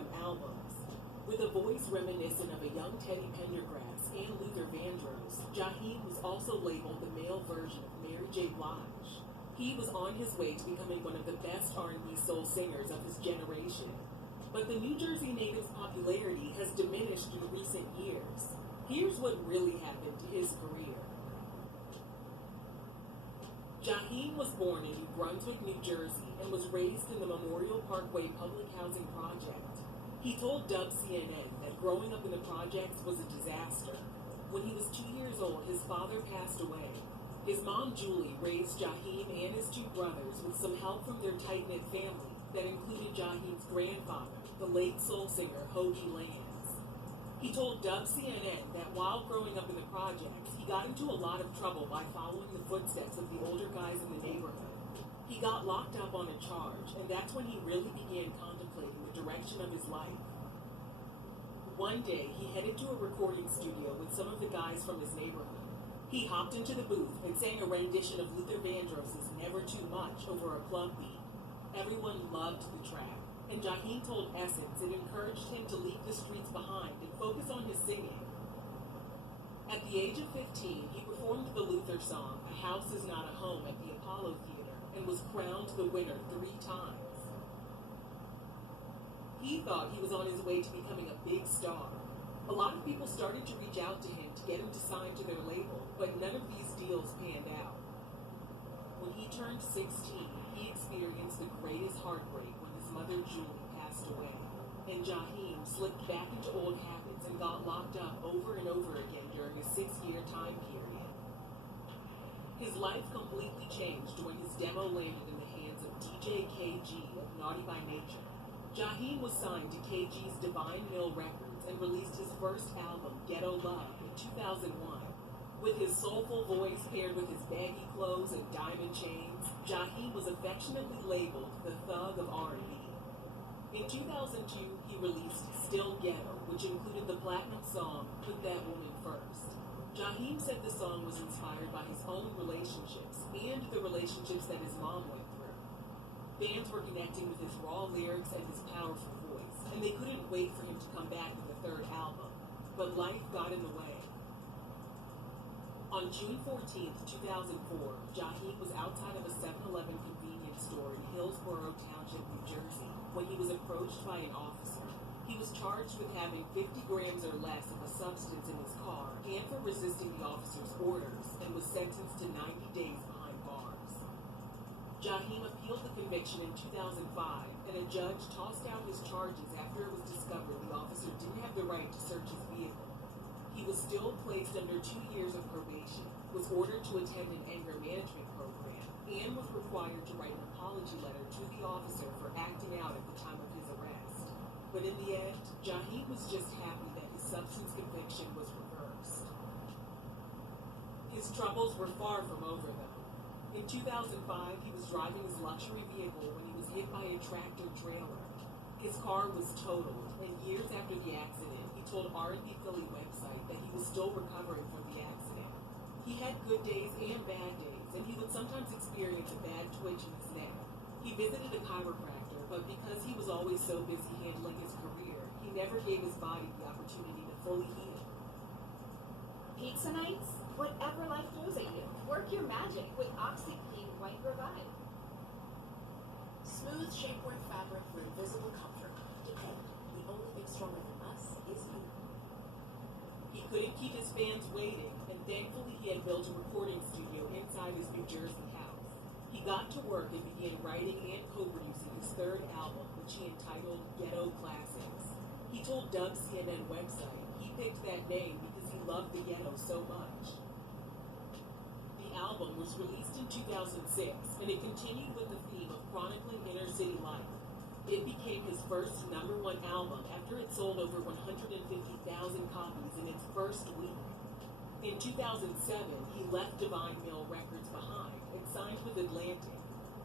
platinum albums. With a voice reminiscent of a young Teddy Pendergrass and Luther Vandross, Jaheim was also labeled the male version of Mary J. Blige. He was on his way to becoming one of the best R&B soul singers of his generation. But the New Jersey native's popularity has diminished in recent years. Here's what really happened to his career. Jaheim was born in New Brunswick, New Jersey, and was raised in the Memorial Parkway public housing project. He told Dub CNN that growing up in the projects was a disaster. When he was 2 years old, his father passed away. His mom, Julie, raised Jaheim and his two brothers with some help from their tight-knit family that included Jaheim's grandfather, the late soul singer Hoagie Lands. He told Dub CNN that while growing up in the projects, he got into a lot of trouble by following the footsteps of the older guys in the neighborhood. He got locked up on a charge, and that's when he really began contemplating the direction of his life. One day, he headed to a recording studio with some of the guys from his neighborhood. He hopped into the booth and sang a rendition of Luther Vandross's Never Too Much over a club beat. Everyone loved the track, and Jaheim told Essence it encouraged him to leave the streets behind and focus on his singing. At the age of 15, he performed the Luther song, A House Is Not a Home, at the Apollo Theater, and was crowned the winner 3 times. He thought he was on his way to becoming a big star. A lot of people started to reach out to him to get him to sign to their label, but none of these deals panned out. When he turned 16, he experienced the greatest heartbreak when his mother Julie passed away, and Jaheim slipped back into old habits and got locked up over and over again during a 6-year time period. His life completely changed when his demo landed in the hands of DJ KG of Naughty by Nature. Jaheim was signed to KG's Divine Mill Records and released his first album, Ghetto Love, in 2001. With his soulful voice paired with his baggy clothes and diamond chains, Jaheim was affectionately labeled the Thug of R&B. In 2002, he released Still Ghetto, which included the platinum song, Put That Woman First. Jaheim said the song was inspired by his own relationships and the relationships that his mom went through. Fans were connecting with his raw lyrics and his powerful voice, and they couldn't wait for him to come back with the 3rd album, but life got in the way. On June 14, 2004, Jaheim was outside of a 7-Eleven convenience store in Hillsborough Township, New Jersey, when he was approached by an officer. He was charged with having 50 grams or less of a substance in his car and for resisting the officer's orders, and was sentenced to 90 days behind bars. Jaheim appealed the conviction in 2005, and a judge tossed out his charges after it was discovered the officer didn't have the right to search his vehicle. He was still placed under 2 years of probation, was ordered to attend an anger management program, and was required to write an apology letter to the officer for acting out at the time of his arrest. But in the end, Jaheim was just happy that his substance conviction was reversed. His troubles were far from over, though. In 2005, he was driving his luxury vehicle when he was hit by a tractor-trailer. His car was totaled, and years after the accident, he told R&B Philly website that he was still recovering from the accident. He had good days and bad days, and he would sometimes experience a bad twitch in his neck. He visited a chiropractor, but because he was always so busy handling his career, he never gave his body the opportunity to fully heal. Pizza nights? Whatever life throws at you, work your magic with OxyClean White Revive. Smooth shapewear fabric for invisible comfort. Depend. The only thing stronger than us is you. He couldn't keep his fans waiting, and thankfully he had built a recording studio inside his New Jersey house. He got to work and began writing and co-producing his 3rd album, which he entitled Ghetto Classics. He told Dub CNN website he picked that name because he loved the ghetto so much. The album was released in 2006, and it continued with the theme of chronicling inner city life. It became his first #1 album after it sold over 150,000 copies in its first week. In 2007, he left Divine Mill Records behind and signed with Atlantic.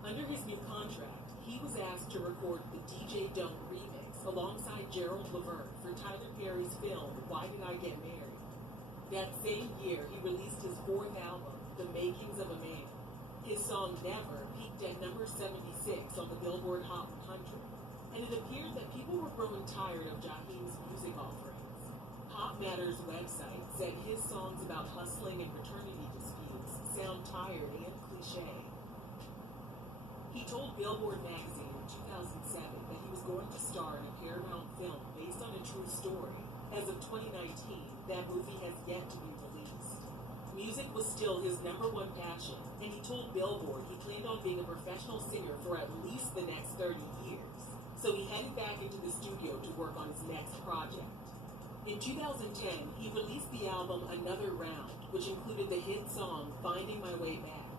Under his new contract, he was asked to record the DJ Don't remix alongside Gerald Levert for Tyler Perry's film, Why Did I Get Married? That same year, he released his 4th album, The Makings of a Man. His song Never peaked at number 76 on the Billboard Hot 100. and it appeared that people were growing tired of Jaheim's music offerings. Pop Matter's website said his songs about hustling and fraternity disputes sound tired and cliche. He told Billboard magazine in 2007 that he was going to star in a Paramount film based on a true story. As of 2019, that movie has yet to be released. Music was still his number one passion, and he told Billboard he planned on being a professional singer for at least the next 30 years. So he headed back into the studio to work on his next project. In 2010, he released the album Another Round, which included the hit song Finding My Way Back.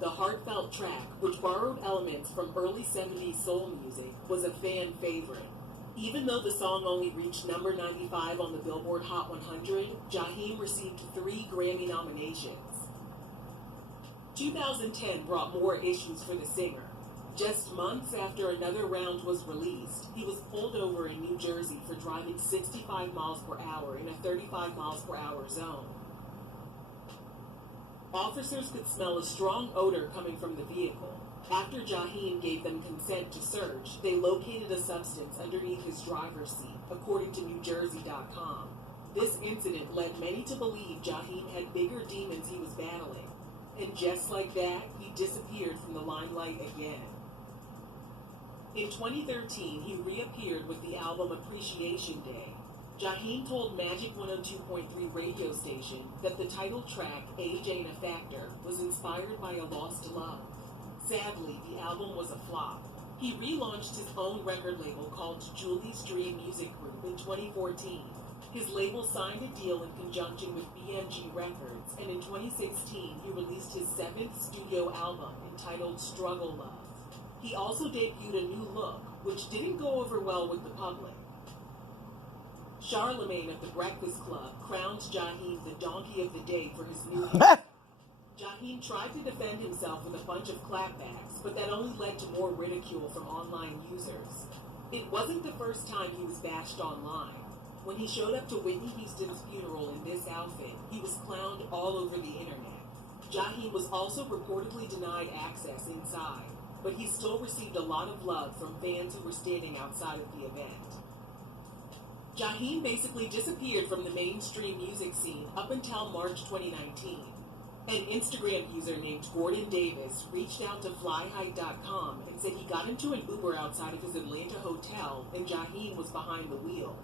The heartfelt track, which borrowed elements from early 70s soul music, was a fan favorite. Even though the song only reached number 95 on the Billboard Hot 100, Jaheim received 3 Grammy nominations. 2010 brought more issues for the singer. Just months after Another Round was released, he was pulled over in New Jersey for driving 65 miles per hour in a 35 miles per hour zone. Officers could smell a strong odor coming from the vehicle. After Jaheim gave them consent to search, they located a substance underneath his driver's seat, according to NewJersey.com. This incident led many to believe Jaheim had bigger demons he was battling. And just like that, he disappeared from the limelight again. In 2013, he reappeared with the album Appreciation Day. Jaheim told Magic 102.3 radio station that the title track, Age Ain't a Factor, was inspired by a lost love. Sadly, the album was a flop. He relaunched his own record label called Julie's Dream Music Group in 2014. His label signed a deal in conjunction with BMG Records, and in 2016, he released his 7th studio album entitled Struggle Love. He also debuted a new look, which didn't go over well with the public. Charlemagne of The Breakfast Club crowned Jaheim the Donkey of the Day for his new haircut. Jaheim tried to defend himself with a bunch of clapbacks, but that only led to more ridicule from online users. It wasn't the first time he was bashed online. When he showed up to Whitney Houston's funeral in this outfit, he was clowned all over the internet. Jaheim was also reportedly denied access inside, but he still received a lot of love from fans who were standing outside of the event. Jaheim basically disappeared from the mainstream music scene up until March 2019. An Instagram user named Gordon Davis reached out to flyhigh.com and said he got into an Uber outside of his Atlanta hotel and Jaheim was behind the wheel.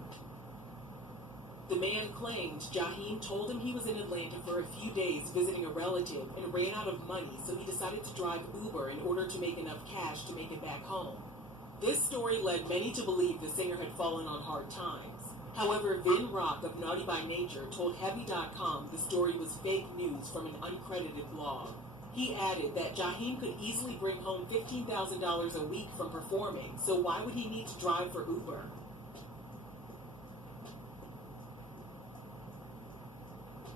The man claimed Jaheim told him he was in Atlanta for a few days visiting a relative and ran out of money, so he decided to drive Uber in order to make enough cash to make it back home. This story led many to believe the singer had fallen on hard times. However, Vin Rock of Naughty by Nature told Heavy.com the story was fake news from an uncredited blog. He added that Jaheim could easily bring home $15,000 a week from performing, so why would he need to drive for Uber?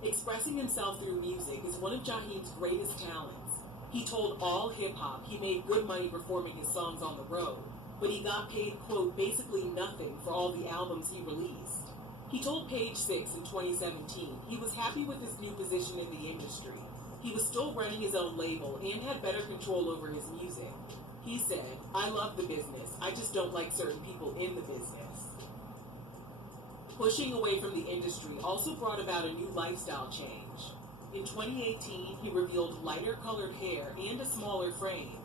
Expressing himself through music is one of Jaheim's greatest talents. He told All Hip Hop he made good money performing his songs on the road, but he got paid, quote, basically nothing for all the albums he released. He told Page 6 in 2017 he was happy with his new position in the industry. He was still running his own label and had better control over his music. He said, "I love the business, I just don't like certain people in the business." Pushing away from the industry also brought about a new lifestyle change. In 2018, he revealed lighter colored hair and a smaller frame.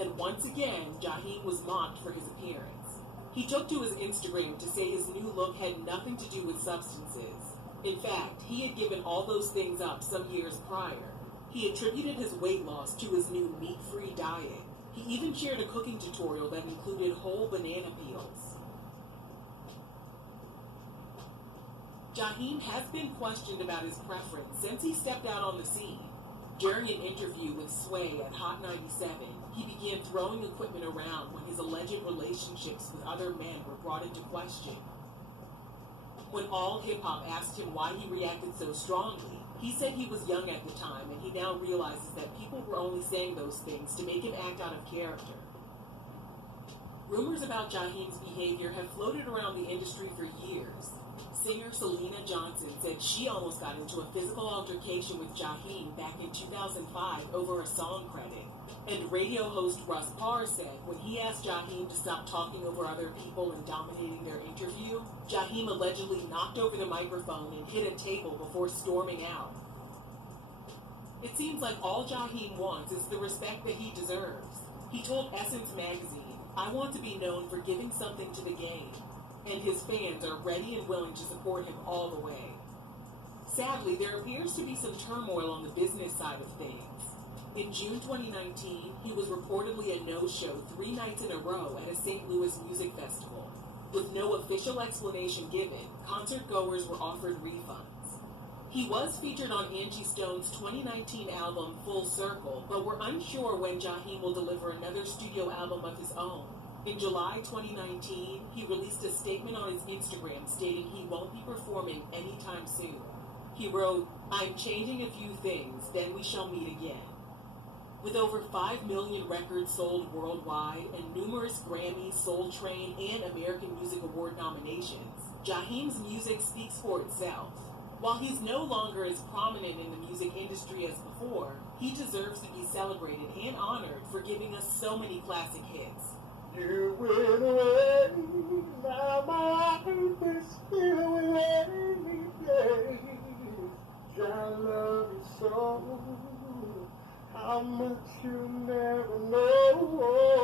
And once again, Jaheim was mocked for his appearance. He took to his Instagram to say his new look had nothing to do with substances. In fact, he had given all those things up some years prior. He attributed his weight loss to his new meat-free diet. He even shared a cooking tutorial that included whole banana peels. Jaheim has been questioned about his preference since he stepped out on the scene. During an interview with Sway at Hot 97, he began throwing equipment around when his alleged relationships with other men were brought into question. When All Hip Hop asked him why he reacted so strongly, he said he was young at the time and he now realizes that people were only saying those things to make him act out of character. Rumors about Jaheim's behavior have floated around the industry for years. Singer Selena Johnson said she almost got into a physical altercation with Jaheim back in 2005 over a song credit. And radio host Russ Parr said when he asked Jaheim to stop talking over other people and dominating their interview, Jaheim allegedly knocked over the microphone and hit a table before storming out. It seems like all Jaheim wants is the respect that he deserves. He told Essence magazine, "I want to be known for giving something to the game," and his fans are ready and willing to support him all the way. Sadly, there appears to be some turmoil on the business side of things. In June 2019, he was reportedly a no-show 3 nights in a row at a St. Louis music festival. With no official explanation given, concert goers were offered refunds. He was featured on Angie Stone's 2019 album Full Circle, but we're unsure when Jaheim will deliver another studio album of his own. In July 2019, he released a statement on his Instagram stating he won't be performing anytime soon. He wrote, "I'm changing a few things, then we shall meet again." With over 5 million records sold worldwide and numerous Grammy, Soul Train, and American Music Award nominations, Jaheim's music speaks for itself. While he's no longer as prominent in the music industry as before, he deserves to be celebrated and honored for giving us so many classic hits. You went away, now my life is still with any days. I love you so, how much you never